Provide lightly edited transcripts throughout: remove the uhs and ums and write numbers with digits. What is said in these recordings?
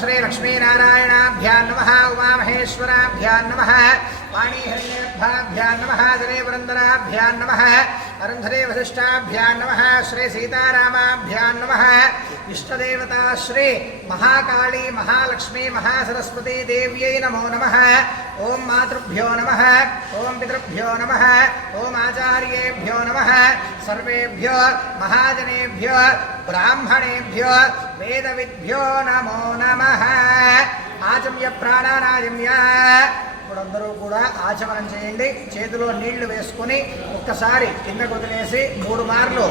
श्री लक्ष्मीनारायणाभ्यां नमः उमामहेश्वराभ्यां नमः वाणीहिरण्यगर्भाभ्यां नमः जनेवरन्दराभ्यां नमः अरुन्धरे वसिष्ठाभ्यां नमः श्री सीतारामाभ्यां नमः इष्टदेवता श्री महाकाली महालक्ष्मी महासरस्वती देव्यै नमो नमः ओं मातृभ्यो नमः ओं पितृभ्यो नमः ओं आचार्येभ्यो नमः सर्वेभ्यो महाजनेभ्यो ब्राह्मणेभ्यो वेदविद्भ्यो नमो नमः आचम्य प्राणानायम्य ఇప్పుడందరూ కూడా ఆచమనం చేయండి చేతిలో నీళ్లు వేసుకొని ఒక్కసారి కిందకు వదిలేసి 3 మార్లు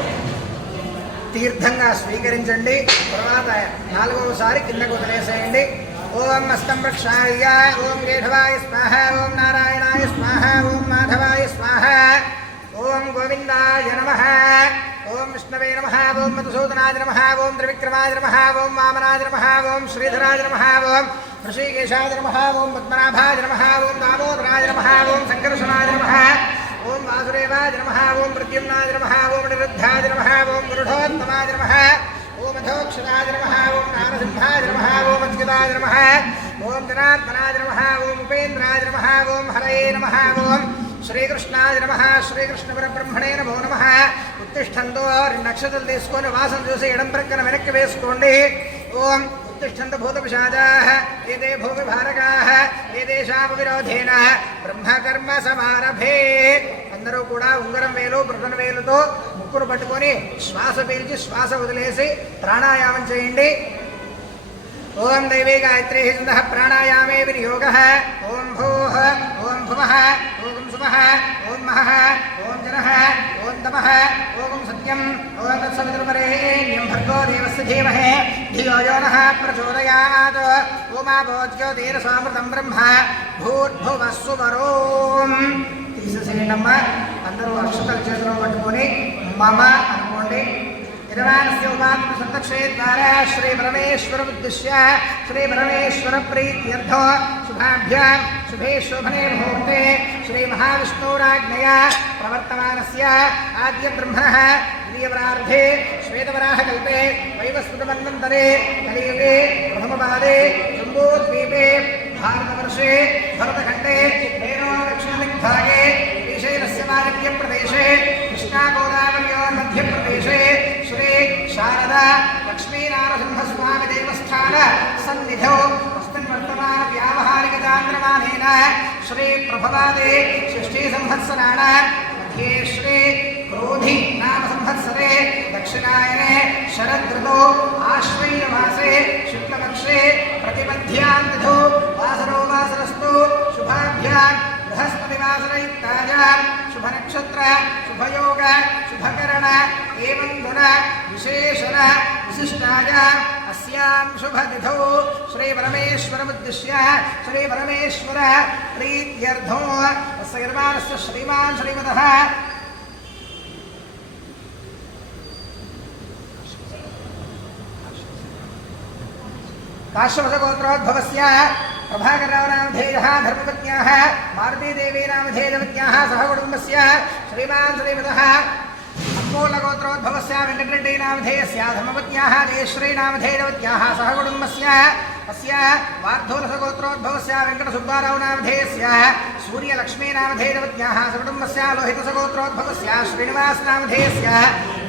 తీర్థంగా స్వీకరించండి తర్వాత 4వసారి కిందకు వదిలేసేయండి ఓం అస్తం వృక్షాయ ఓం కేశవాయ స్వాహ ఓం నారాయణాయ స్వాహ ఓం మాధవాయ స్వాహ ఓం గోవిందాయ నమః ఓం విష్ణవే నమః ఓం మధుసూదనాయ నమః ఓం త్రివిక్రమాయ నమః ఓం వామనాయ నమః ఓం శ్రీధరాయ నమః ఓం ऋषिकेशाय नमः ओं पद्मनाभाय नमः ओं दामोदराय नमः ओं संकर्षणाय नमः ओं वासुदेवाय नमः ओं प्रद्युम्नाय नमः ओं निरुद्धाय नमः ओं गरुडोत्तमाय नमः ओं मधोक्षराय नमः ओं नारसिंहाय नमः ओं अच्युताय नमः ओं जनार्दनाय नमः ओं उपेन्द्राय नमः ओं हरये नमः ओं श्रीकृष्णाय नमः श्रीकृष्णपरब्रह्मणे नमो नमः उत्तिष्ठन्तो नक्षत्राలు తీసుకొని వాసన చూసి ఎడం ప్రక్కన వెనక్కి వేసుకోండి ఓం उत्तिष्ठन्त भूतपिशाचाः एते भूमिभारकाः एतेषामविरोधेन ब्रह्मकर्म समारभे అందరూ కూడా ఉంగరం వేలు బృహన్ వేలుతో ముక్కును పట్టుకొని శ్వాస పీల్చి శ్వాస వదిలేసి ప్రాణాయామం చేయండి ఓం దైవీ గాయత్రీ ఛందః ప్రాణాయామే వినియోగః ఓం భూః ఓం భువః ఓం సువః ఓం మహః ఓం జనః ఓం తమః ఓం సత్యం ఓం తత్సవితుర్వరేణ్యం భర్గో దేవస్య ధీమహి ధియో యో నః ప్రచోదయాత్ ఓమాపో జ్యోతిరసామృతం బ్రహ్మ భూర్భువః సువరోం తీసేసేయండమ్మా అందరూ అక్షతలు చేతిలో పట్టుకొని మమ అనుకోండి यजमानस्य उपात्मसन्तक्षेद्वारा श्रीपरमेश्वरमुद्दिश्य श्रीपरमेश्वरप्रीत्यर्थो शुभाभ्यां शुभे शोभने मुहूर्ते श्रीमहाविष्णोराज्ञया प्रवर्तमानस्य आद्यब्रह्मणः द्वितीयवरार्धे श्वेतवराहकल्पे वैवस्वतमन्वन्तरे कलियुगे प्रथमपादे जम्बूद्वीपे भारतवर्षे भरतखण्डे दक्षिणदिग्भागे श्रीशैलस्य वायव्यप्रदेशे कृष्णागोदावर्योः मध्यप्रदेशे श्री शारदा लक्ष्मीनारसिंहस्वामी देवस्थान सन्निधौ तस्मिन् वर्तमान व्यावहारिकचान्द्रमानेन श्री प्रभवादे षष्ठीसंवत्सराणां मध्ये श्री क्रोधी नाम संवत्सरे दक्षिणायने शरदृतौ आश्वयुजमासे शुक्लपक्षे प्रतिपद्यां तिथौ वासरो वासरस्तु शुभाभ्यां बृहस्पतिवासरयुक्तायां शुभनक्षत्र शुभयोग शुभकरण एवं गुण विशेषण विशिष्टायां अस्यां शुभतिथौ श्रीपरमेश्वरमुद्दिश्य श्रीपरमेश्वर प्रीत्यर्थो तस्य यजमानस्य श्रीमान् श्रीमतः काश्यपगोत्रोद्भवस्य प्रभाकरराव नामधेयः धर्मपत्न्याः मारुतीदेवी नामधेयवत्याः सह कुटुम्बस्य श्रीमान् श्रीमतः अक्कोलगोत्रोद्भवस्य वेङ्कटरेड्डी नामधेयस्य धर्मपत्न्याः जयश्री नामधेयवत्याः सह कुटुम्बस्य अस्य वार्धोलसगोत्रोद्भवस्य वेङ्कटसुब्बाराव नामधेयस्य सूर्यलक्ष्मी नामधेयवत्याः सकुटुम्बस्य लोहितसगोत्रोद्भवस्य श्रीनिवास नामधेयस्य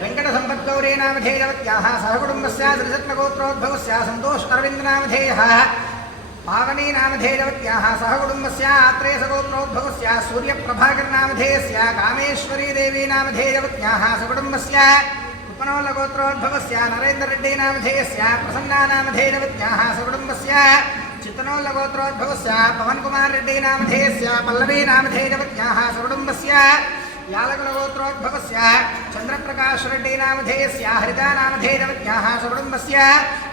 वेङ्कटसम्पद्गौरी नामधेयवत्याः सह कुटुम्बस्य त्रिरत्नगोत्रोद्भवस्य सन्तोष अरविन्द नामधेयः पावनी नामधेयवत्याः सह कुटुम्बस्य आत्रेयसगोत्रोद्भवस्य सूर्यप्रभाकर नामधेयस्य कामेश्वरी देवी नामधेयवत्याः सकुटुम्बस्य कुपनोल्लगोत्रोद्भवस्य नरेन्द्ररेड्डी नामधेयस्य प्रसन्ना नामधेयवत्याः सकुटुम्बस्य चित्तनोल्लगोत्रोद्भवस्य पवनकुमार रेड्डी नामधेयस्य पल्लवी नामधेयवत्याः सकुटुम्बस्य यालकुलगोत्रोद्भवस्य चंद्रप्रकाश रेड्डी नामधेयस्य हरिता नामधेयवत्याः सकुटुम्बस्य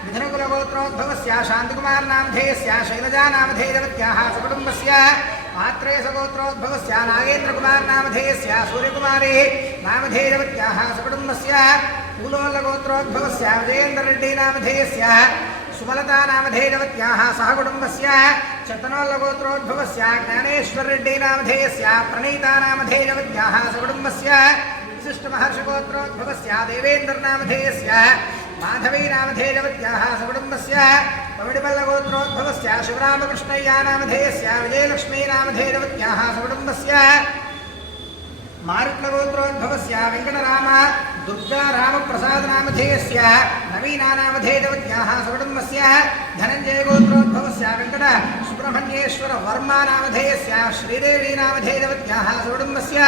मिथुनकुलगोत्रोद्भवस्य शांतिकुमार नामधेयस्य शैलजा नामधेयवत्याः सकुटुम्बस्य आत्रेयसगोत्रोद्भवस्य नागेन्द्रकुमार नामधेयस्य सूर्यकुमारी नामधेयवत्याः सकुटुम्बस्य कूलोल्लगोत्रोद्भवस्य विजयेन्द्ररेड्डी नामधेयस्य सुमलता नामधेयवत्याः सह कुटुम्बस्य चतनोल्लगोत्रोद्भवस्य ज्ञानेश्वररेड्डी नामधेयस्य प्रणीता नामधेयवत्याः सकुटुम्बस्य विशिष्टमहर्षिगोत्रोद्भवस्य देवेन्द्र नामधेयस्य माधवी नामधेयवत्याः सकुटुम्बस्य पविडिपल्लगोत्र गोत्रोद्भवस्य शिवरामकृष्णय्या नामधेयस्य विजयलक्ष्मी नामधेयवत्याः सकुटुम्बस्य मारुट्लगोत्रोद्भवस्य वेङ्कटराम दुर्गा रामप्रसाद नामधेयस्य नवीना नामधेयवत्याः सकुटुम्बस्य धनञ्जय गोत्रोद्भवस्य वेङ्कट सुब्रह्मण्येश्वर वर्मा नामधेयस्य श्रीदेवी नामधेयवत्याः सकुटुम्बस्य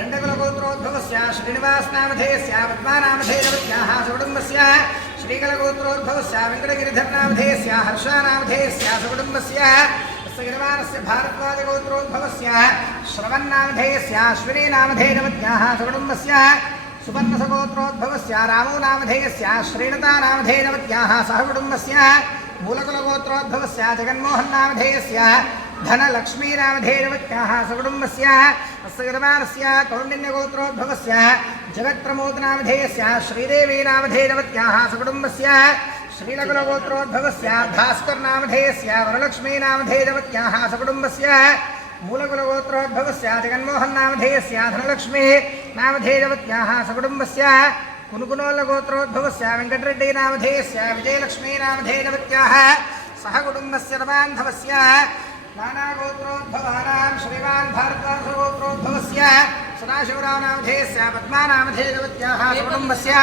रण्डकुलगोत्रोद्भवस्य श्रीनिवास नामधेयस्य पद्मा नामधेयवत्याः सकुटुम्बस्य श्रीकलगोत्रोद्भवस्य वेङ्कटगिरिधर नामधेयस्य हर्षा नामधेयस्य सकुटुम्बस्य गिरवानस्य भारद्वाजगोत्रोद्भवस्य श्रवन्नामधेयस्य अश्विनी नामधेयवत्याः सकुटुम्बस्य सुवर्णसगोत्रोद्भवस्य रामो नामधेयस्य श्रीलता नामधेयवत्याः सहकुटुम्बस्य मूलकुलगोत्रोद्भवस्य जगन्मोहन नामधेयस्य धनलक्ष्मी नामधेयवत्याः सकुटुम्बस्य अस्य गिरवानस्य कौण्डिन्यगोत्रोद्भवस्य जगत्प्रमोद नामधेयस्य श्रीदेवी नामधेयवत्याः सकुटुम्बस्य श्रीलकुलगोत्रोद्भवस्य भास्कर नामधेयस्य वरलक्ष्मी नामधेयवत्याः सकुटुम्बस्य मूलकुलगोत्रोद्भवस्य जगन्मोहन नामधेयस्य धनलक्ष्मी नामधेयवत्याः सकुटुम्बस्य कुनुकुनोल्लगोत्रोद्भवस्य वेङ्कटरेड्डी नामधेयस्य विजयलक्ष्मी नामधेयवत्याः सहकुटुम्बस्य बान्धवस्य नानागोत्रोद्भवानां श्रीमान् भारद्वाजगोत्रोद्भवस्य सदाशिवराव नामधेयस्य पद्मा नामधेयवत्याः सकुटुम्बस्य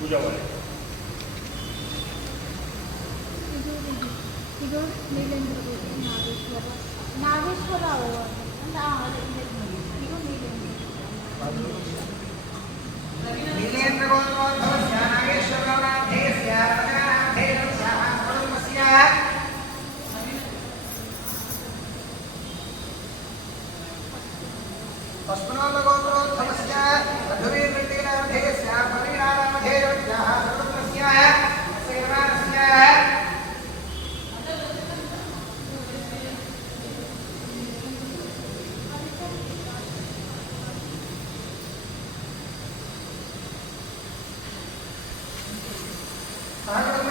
पूजा वाले नीलेन्द्र गोत्रोद्भवस्य नागेश्वरराव नामधेयस्य नामधेयवत्याः सकुटुम्बस्य पश्चिमोल्लगोत्रोद्भवस्य रघुवीररेड्डी नामधेयस्य प्रवीणा नामधेयवत्याः सकुटुम्बस्य अस्य गिरवानस्य सहकुटुम्बस्य